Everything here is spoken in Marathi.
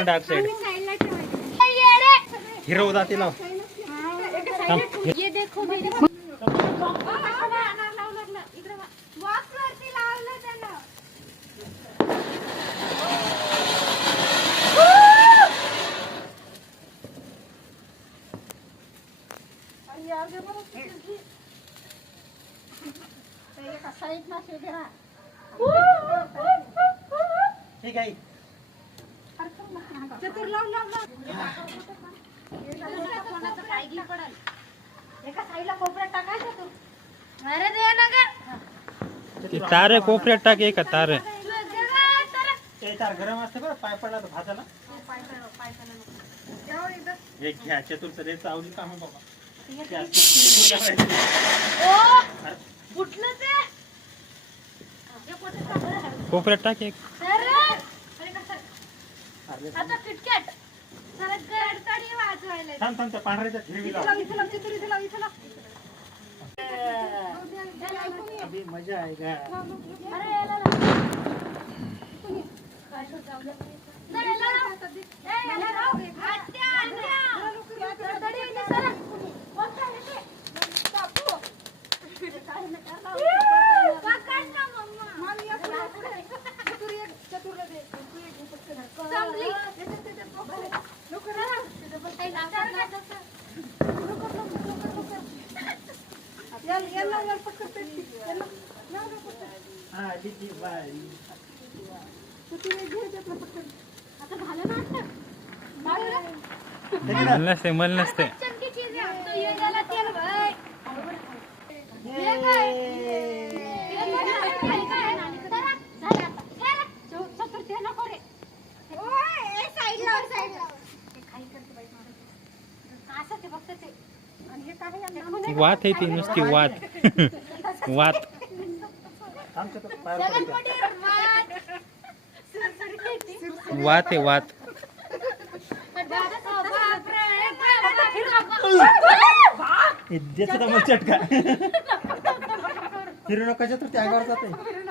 कार्बन डायऑक्साइड हिरो जाते लाव ये देखो मेरी ठीक आहे चतुर लाव एका साईडला कोपऱ्यात टाकायचं तू अरे दे ना ग तार कोपऱ्यात टाक एक तार ते तार गरम असते बरं पाय पडला तर भाजाला एक घ्या चतुर्थ रेच आवडी काम बाबा फुटलं ते कोपऱ्यात टाक एक आता किटकॅट जरा गडकडी वाजवायला थांब थांब त्या पांढऱ्याच्या हिरवी लाव अभी मजा आएगा अरे याला मल नसते वात आहे ती नुसती वात वात वात आहे वात द्यायचा मग चटका फिरू नका तर त्या अंगावर जाते